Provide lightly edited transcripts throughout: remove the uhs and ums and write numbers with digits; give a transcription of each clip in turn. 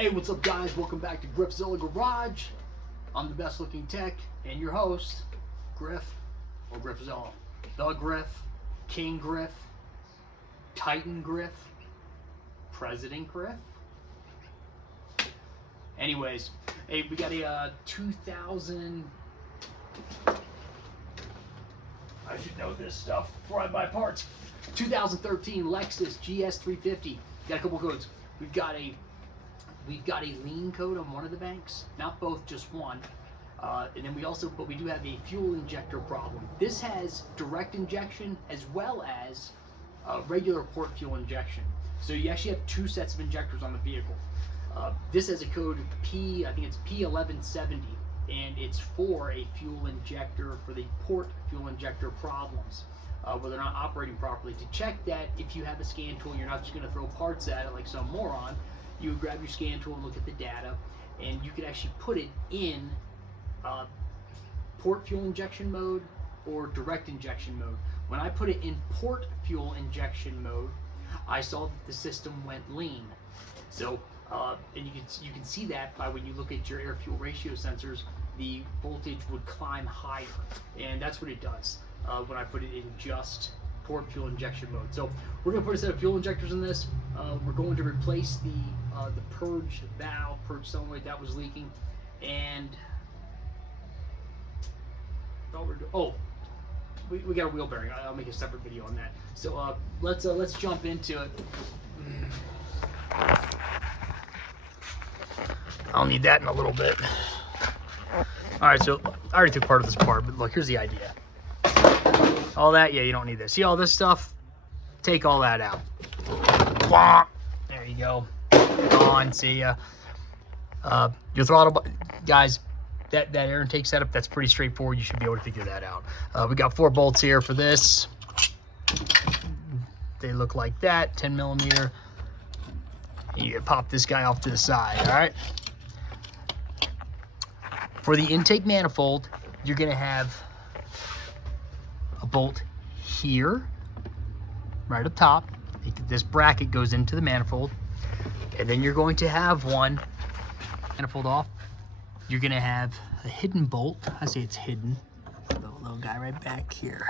Hey, what's up guys? Welcome back to Griffzilla Garage. I'm the best looking tech and your host, Griff, or Griffzilla. The Griff, King Griff, Titan Griff, President Griff. Anyways, hey, we got a 2000... I should know this stuff before I buy parts. 2013 Lexus GS350. Got a couple codes. We've got a lien code on one of the banks, not both, just one. And then we do have a fuel injector problem. This has direct injection as well as regular port fuel injection. So you actually have two sets of injectors on the vehicle. This has a code I think it's P1170, and it's for a fuel injector for the port fuel injector problems. Where they're not operating properly. To check that, if you have a scan tool, you're not just going to throw parts at it like some moron. You would grab your scan tool and look at the data, and you could actually put it in port fuel injection mode or direct injection mode. When I put it in port fuel injection mode, I saw that the system went lean. So, and you can see that by when you look at your air fuel ratio sensors, the voltage would climb higher, and that's what it does when I put it in just port fuel injection mode. So we're going to put a set of fuel injectors in this. We're going to replace the purge valve, purge solenoid that was leaking, and we got a wheel bearing. I'll make a separate video on that. So let's jump into it. I'll need that in a little bit. All right, so I already took part of this apart, but look, here's the idea. All that, yeah, you don't need this. See all this stuff? Take all that out. There you go. Gone. See ya. Your throttle, guys, that air intake setup, that's pretty straightforward. You should be able to figure that out. We got 4 bolts here for this. They look like that, 10 millimeter. You pop this guy off to the side, all right? For the intake manifold, you're gonna have a bolt here, right up top. This bracket goes into the manifold, and then you're going to have one manifold off. You're going to have a hidden bolt. I say it's hidden. The little guy right back here.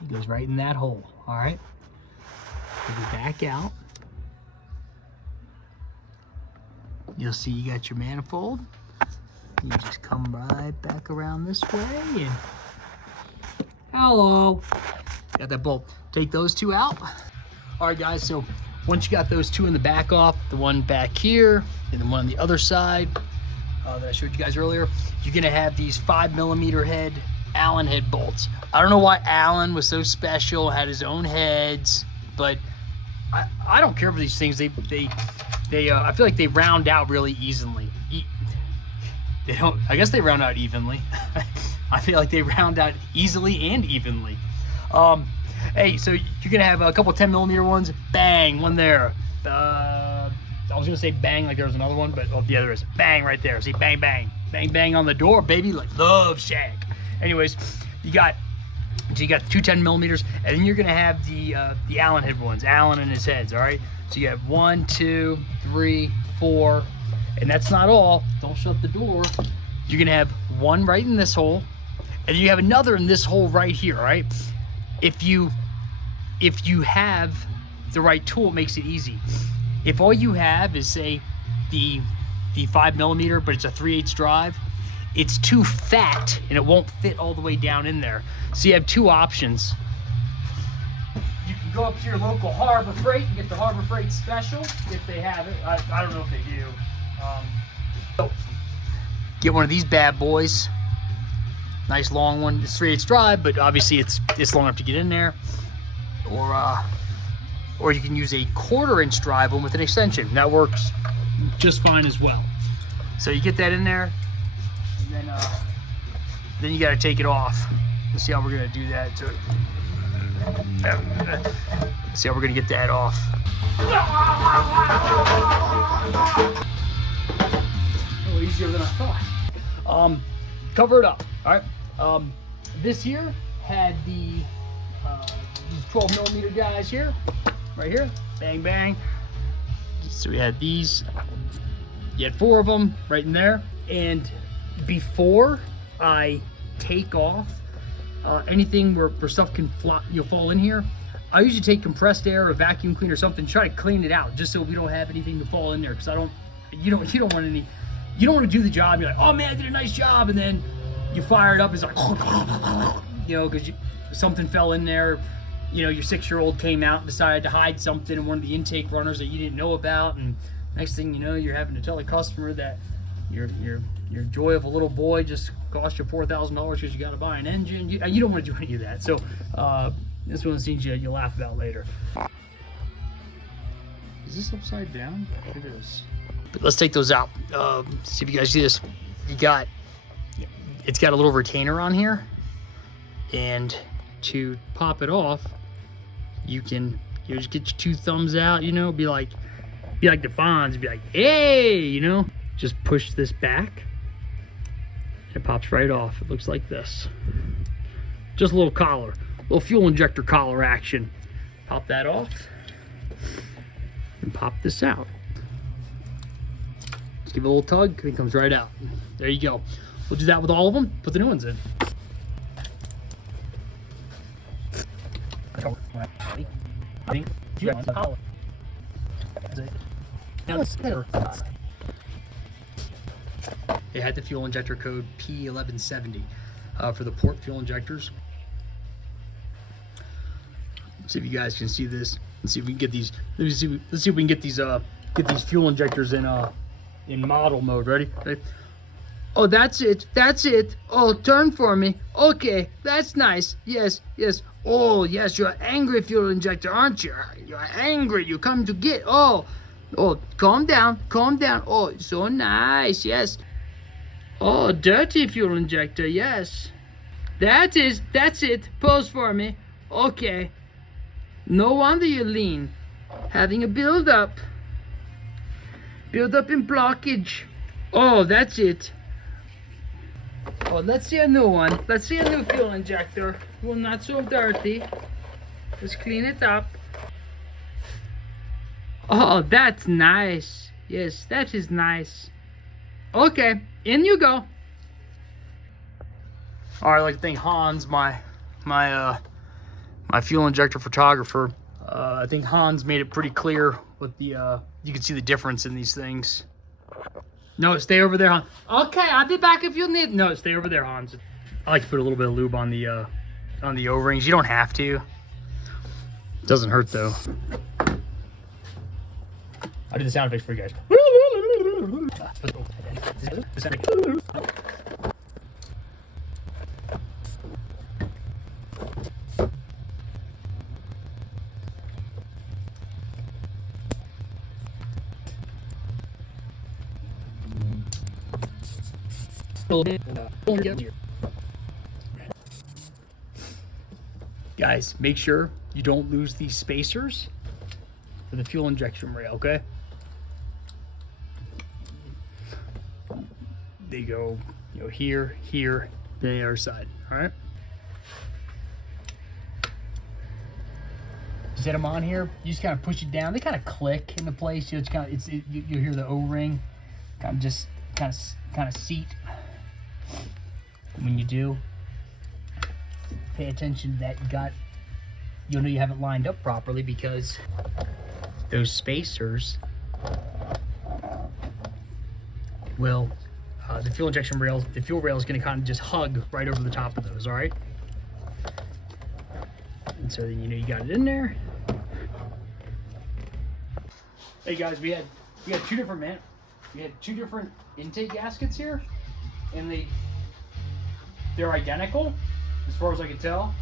He goes right in that hole. All right. If you back out, you'll see you got your manifold. You just come right back around this way and hello. Got that bolt. Take those two out. All right, guys, so once you got those two in the back off, the one back here and the one on the other side that I showed you guys earlier, you're gonna have these 5 millimeter head Allen head bolts. I don't know why Allen was so special, had his own heads, but I don't care for these things. I feel like they round out really easily. They don't, I guess they round out evenly. I feel like they round out easily and evenly. Hey, so you're gonna have a couple 10 millimeter ones. Bang, one there. I was gonna say bang like there was another one, but oh yeah, there is. Bang right there. See, bang, bang, bang, bang on the door, baby, like Love Shack. Anyways, you got the two 10 millimeters, and then you're gonna have the Allen head ones, Allen and his heads. All right. So you have 1, 2, 3, 4. And that's not all. Don't shut the door. You're gonna have one right in this hole, and you have another in this hole right here, right? If you have the right tool, it makes it easy. If all you have is, say, the 5 millimeter, but it's a 3/8 drive, it's too fat and it won't fit all the way down in there. So you have two options. You can go up to your local Harbor Freight and get the Harbor Freight special if they have it. I don't know if they do. So get one of these bad boys. Nice long one. It's 3/8 drive, but obviously it's long enough to get in there. Or you can use a 1/4" drive one with an extension. That works just fine as well. So you get that in there, and then you got to take it off. Let's see how we're gonna do that. Let's see how we're gonna get that off. Easier than I thought. Cover it up. All right. This here had these 12 millimeter guys here, right here. Bang bang. So we had these. You had 4 of them right in there. And before I take off anything where stuff can fly, fall in here, I usually take compressed air, a vacuum cleaner, or something, try to clean it out, just so we don't have anything to fall in there. Because you don't want to do the job. You're like, oh man, I did a nice job, and then you fire it up, it's like, because something fell in there. Your 6-year-old came out and decided to hide something in one of the intake runners that you didn't know about, and next thing you know, you're having to tell a customer that your joy of a little boy just cost you $4,000 because you got to buy an engine. You don't want to do any of that. So this one of the things you laugh about later. Is this upside down? It is. But let's take those out. See if you guys see this. It's got a little retainer on here, and to pop it off, you can just get your 2 thumbs out. Be like the Fonz. Be like, hey, just push this back. It pops right off. It looks like this. Just a little collar, little fuel injector collar action. Pop that off and pop this out. Just give it a little tug and it comes right out. There you go. We'll do that with all of them. Put the new ones in. It had the fuel injector code P1170 for the port fuel injectors. Let's see if you guys can see this. Let's see if we can get these. Let's see if we can get these fuel injectors in model mode. Ready? Oh, that's it. That's it. Oh, turn for me. Okay, that's nice. Yes, yes. Oh, yes, you're an angry fuel injector, aren't you? You're angry. You come to get. Oh, calm down. Calm down. Oh, so nice. Yes. Oh, dirty fuel injector. Yes. That's it. Pose for me. Okay. No wonder you're lean. Having a build-up. Build-up in blockage. Oh, that's it. Oh, let's see a new one. Let's see a new fuel injector. Well, not so dirty. Let's clean it up. Oh, that's nice. Yes, that is nice. Okay, in you go. All right, I'd like to thank Hans, my fuel injector photographer. I think Hans made it pretty clear with the you can see the difference in these things. No, stay over there, Hans. Okay, I'll be back if you need. No, stay over there, Hans. I like to put a little bit of lube on the O-rings. You don't have to. It doesn't hurt though. I'll do the sound effects for you guys. Guys, make sure you don't lose these spacers for the fuel injection rail, okay? They go, here, then the other side, all right? Set them on here. You just kind of push it down. They kind of click into place. It's kind of, you hear the O-ring kind of seat. When you do, pay attention to that. You'll know you have it lined up properly because those spacers will, the fuel injection rail, the fuel rail is going to kind of just hug right over the top of those, all right? And so then you got it in there. Hey guys, we had two different intake gaskets here, and they're identical as far as I can tell.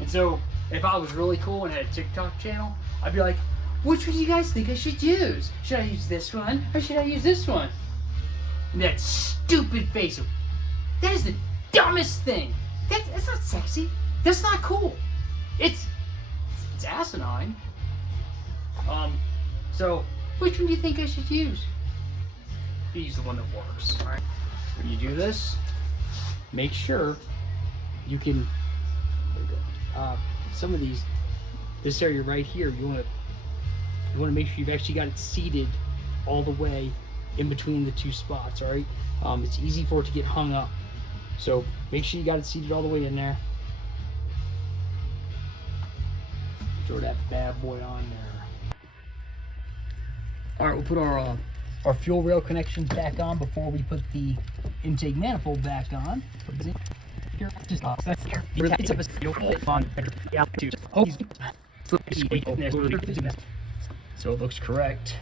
And so if I was really cool and had a TikTok channel, I'd be like, which one do you guys think I should use? Should I use this one or should I use this one? And that stupid face. That is the dumbest thing. That's not sexy. That's not cool. It's asinine. So which one do you think I should use? Use the one that works. All right. When you do this, make sure you can. Some of this area right here, you want to you want to make sure you've actually got it seated all the way in between the two spots, all right? It's easy for it to get hung up. So make sure you got it seated all the way in there. Throw that bad boy on there. All right, we'll put our fuel rail connections back on before we put the intake manifold back on. So it looks correct.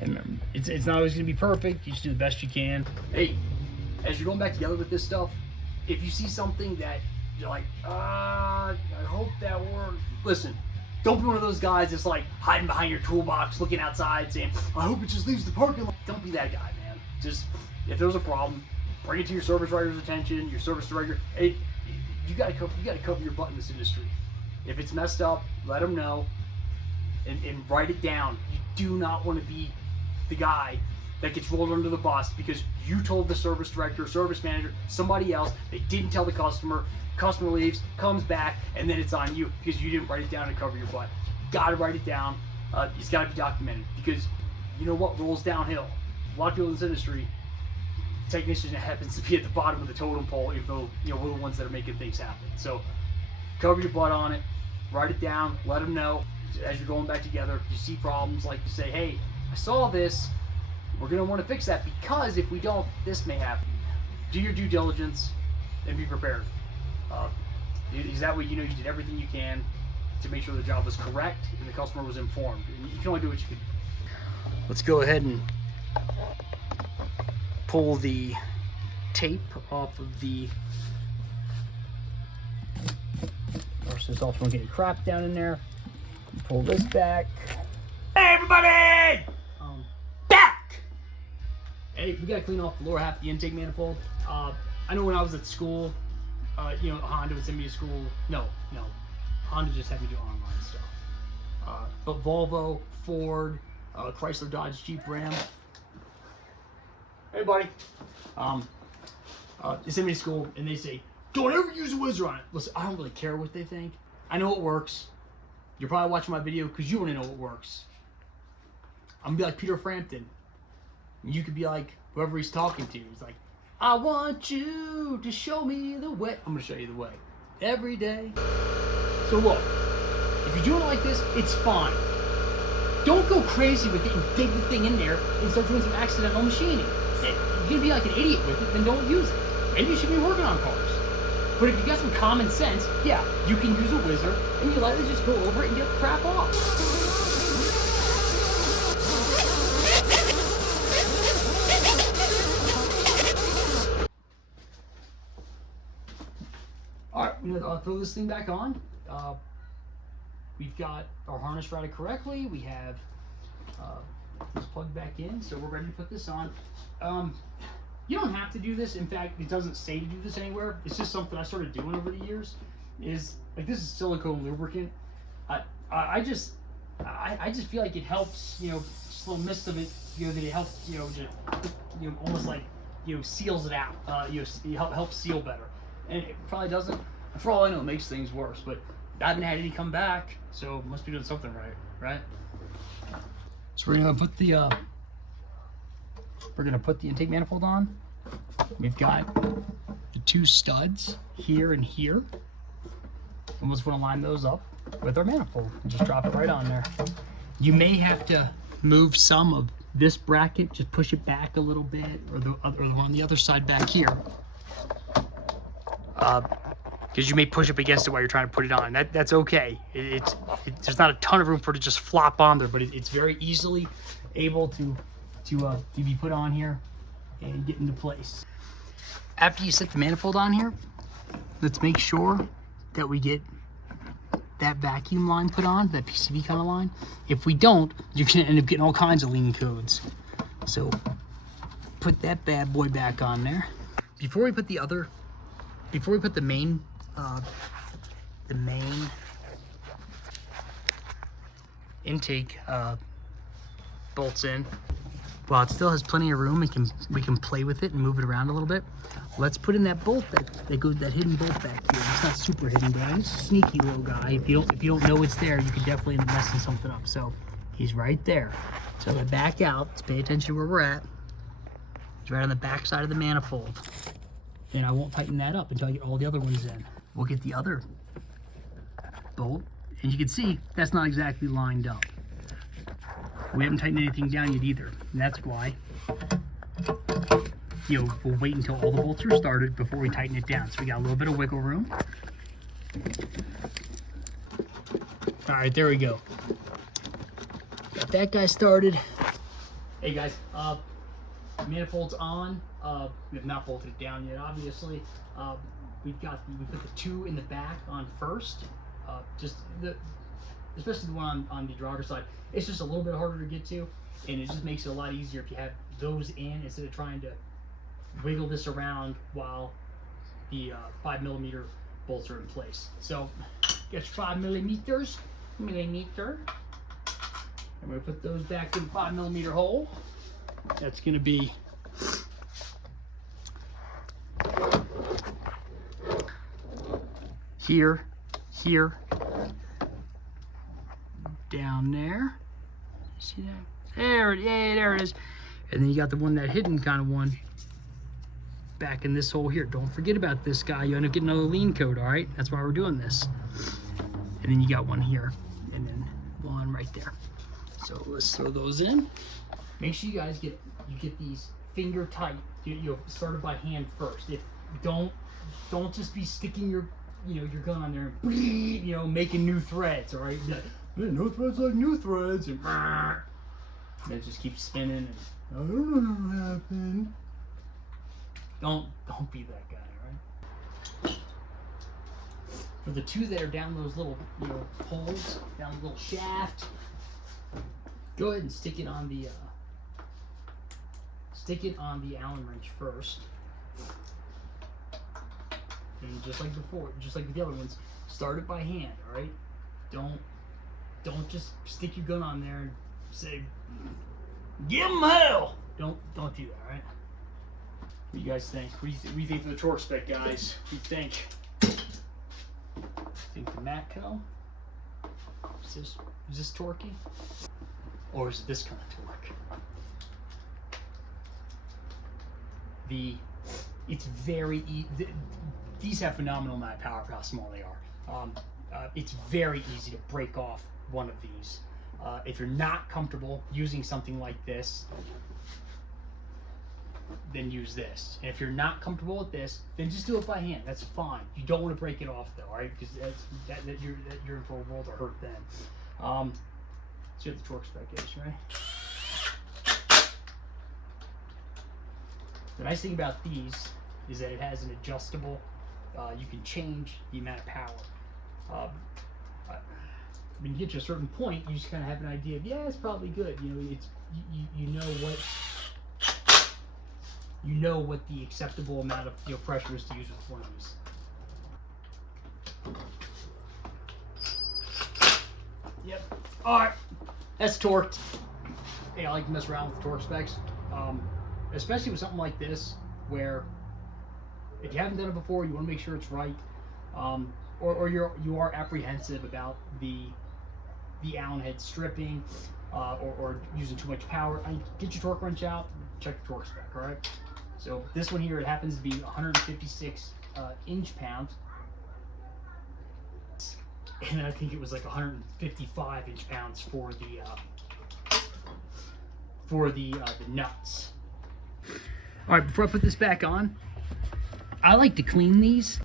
And remember, it's not always going to be perfect. You just do the best you can. Hey, as you're going back together with this stuff, if you see something that you're like, I hope that worked. Listen, don't be one of those guys that's like hiding behind your toolbox, looking outside, saying, I hope it just leaves the parking lot. Don't be that guy, man. Just, if there's a problem, bring it to your service writer's attention, your service director. Hey, you gotta cover your butt in this industry. If it's messed up, let them know and write it down. You do not want to be the guy that gets rolled under the bus because you told the service director, service manager, somebody else, they didn't tell the customer leaves, comes back, and then it's on you because you didn't write it down and cover your butt. Gotta write it down. It's gotta be documented because you know what rolls downhill. A lot of people in this industry, technician happens to be at the bottom of the totem pole, even though we're the ones that are making things happen. So cover your butt on it, write it down, let them know as you're going back together. If you see problems, like you say, hey, I saw this, we're gonna want to fix that because if we don't, this may happen. Do your due diligence and be prepared. Is that way you know you did everything you can to make sure the job was correct and the customer was informed. And you can only do what you can do. Let's go ahead and pull the tape off of the versus off from getting crap down in there. Pull this back. Hey everybody! Back! Hey, we gotta clean off the lower half of the intake manifold. I know when I was at school, Honda would send me to school. No, Honda just had me do online stuff. But Volvo, Ford, Chrysler, Dodge, Jeep, Ram. Hey buddy. They send me to school and they say, don't ever use a whizzer on it. Listen, I don't really care what they think. I know it works. You're probably watching my video because you want to know what works. I'm gonna be like Peter Frampton. You could be like whoever he's talking to. He's like, I want you to show me the way. I'm gonna show you the way every day. So look, if you're doing it like this, it's fine. Don't go crazy with it and dig the thing in there and start doing some accidental machining. If you're gonna be like an idiot with it, then don't use it. Maybe you should be working on cars. But if you got some common sense, yeah, you can use a whizzer and you lightly just go over it and get the crap off. Alright, we're gonna throw this thing back on. We've got our harness routed correctly. We have this plugged back in, so we're ready to put this on. You don't have to do this. In fact, it doesn't say to do this anywhere. It's just something I started doing over the years. Is like this is silicone lubricant. I just feel like it helps. Just a little mist of it. That it helps. Just almost like seals it out. Helps seal better. And it probably doesn't. For all I know, it makes things worse. But I haven't had any come back, so it must be doing something right? So we're gonna put the intake manifold on. We've got the two studs here and here. And we're just gonna line those up with our manifold and just drop it right on there. You may have to move some of this bracket, just push it back a little bit, or the one on the other side back here. Because you may push up against it while you're trying to put it on. That's okay. There's not a ton of room for it to just flop on there, but it's very easily able to be put on here and get into place. After you set the manifold on here, let's make sure that we get that vacuum line put on, that PCV kind of line. If we don't, you're gonna end up getting all kinds of lean codes. So put that bad boy back on there. Before we put the main intake bolts in, while it still has plenty of room, we can play with it and move it around a little bit. Let's put in that bolt that hidden bolt back here. It's not super hidden, but it's a sneaky little guy. If you don't know it's there, you could definitely end up messing something up. So He's right there. So I'm gonna back out. Let's pay attention to where we're at. He's right on the back side of the manifold. And I won't tighten that up until I get all the other ones in. We'll get the other bolt. And you can see that's not exactly lined up. We haven't tightened anything down yet either. And that's why, we'll wait until all the bolts are started before we tighten it down. So we got a little bit of wiggle room. All right, there we go. Got that guy started. Hey guys, manifold's on. We have not bolted it down yet, obviously. We put the two in the back on first. Especially the one on the driver's side. It's just a little bit harder to get to, and it just makes it a lot easier if you have those in instead of trying to wiggle this around while the 5mm bolts are in place. So get your 5mm. And we're gonna put those back in the 5mm hole. That's gonna be here, down there. See that? There it is. And then you got the one, that hidden kind of one, back in this hole here. Don't forget about this guy. You end up getting another lean code, all right? That's why we're doing this. And then you got one here, and then one right there. So let's throw those in. Make sure you guys get these finger tight. You start it by hand first. Don't just be sticking your gun on there and making new threads, all right? No threads like new threads, and it just keeps spinning. And I don't know what happened. Don't be that guy, all right? For the two that are down those little holes, down the little shaft, go ahead and stick it on the Allen wrench first. And just like before, just like with the other ones, start it by hand, all right? Don't just stick your gun on there and say, "Give 'em hell!" Don't do that, all right? What do you guys think? What do you think for the torque spec, guys? What do you think? Think the Matco? Is this torquey? Or is it this kind of torque? It's very easy. These have phenomenal amount of power for how small they are. It's very easy to break off one of these. If you're not comfortable using something like this, then use this. And if you're not comfortable with this, then just do it by hand. That's fine. You don't want to break it off though, right? Because you're in for a world of hurt then. Let's see what the torque spec is, right? The nice thing about these is that it has an adjustable. You can change the amount of power. When you get to a certain point, you just kind of have an idea of, yeah, it's probably good. You know what the acceptable amount of pressure is to use with one of these. Yep. All right, that's torqued. Hey, I like to mess around with the torque specs, especially with something like this, where if you haven't done it before, you want to make sure it's right, or you are apprehensive about the Allen head stripping, or using too much power. Get your torque wrench out, check the torque spec. All right. So this one here, it happens to be 156 inch-pounds, and I think it was like 155 inch-pounds for the nuts. All right, before I put this back on, I like to clean these.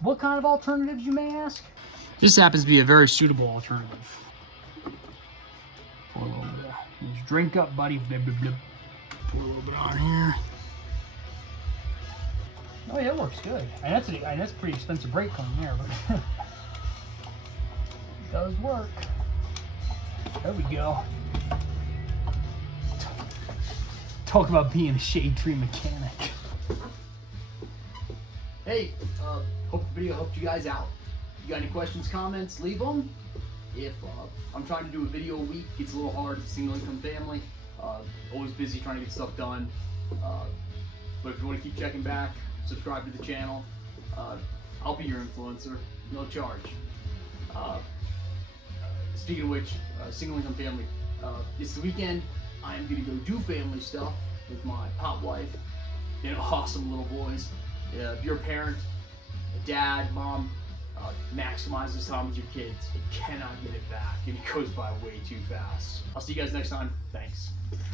What kind of alternatives, you may ask? This happens to be a very suitable alternative. Pour a little bit. Just drink up, buddy. Blip, blip, blip. Pour a little bit on here. Oh yeah, it works good. And that's a pretty expensive brake clean there, but it does work. There we go. Talk about being a shade tree mechanic. Hey, hope the video helped you guys out. If you got any questions, comments, leave them. If I'm trying to do a video a week, it's a little hard. It's a single income family. Always busy trying to get stuff done. But if you want to keep checking back, subscribe to the channel. I'll be your influencer, no charge. Speaking of which, single income family, It's the weekend. I'm gonna go do family stuff with my pop wife and awesome little boys. If you're a parent, a dad, mom, maximize this time with your kids. You cannot get it back, and it goes by way too fast. I'll see you guys next time. Thanks.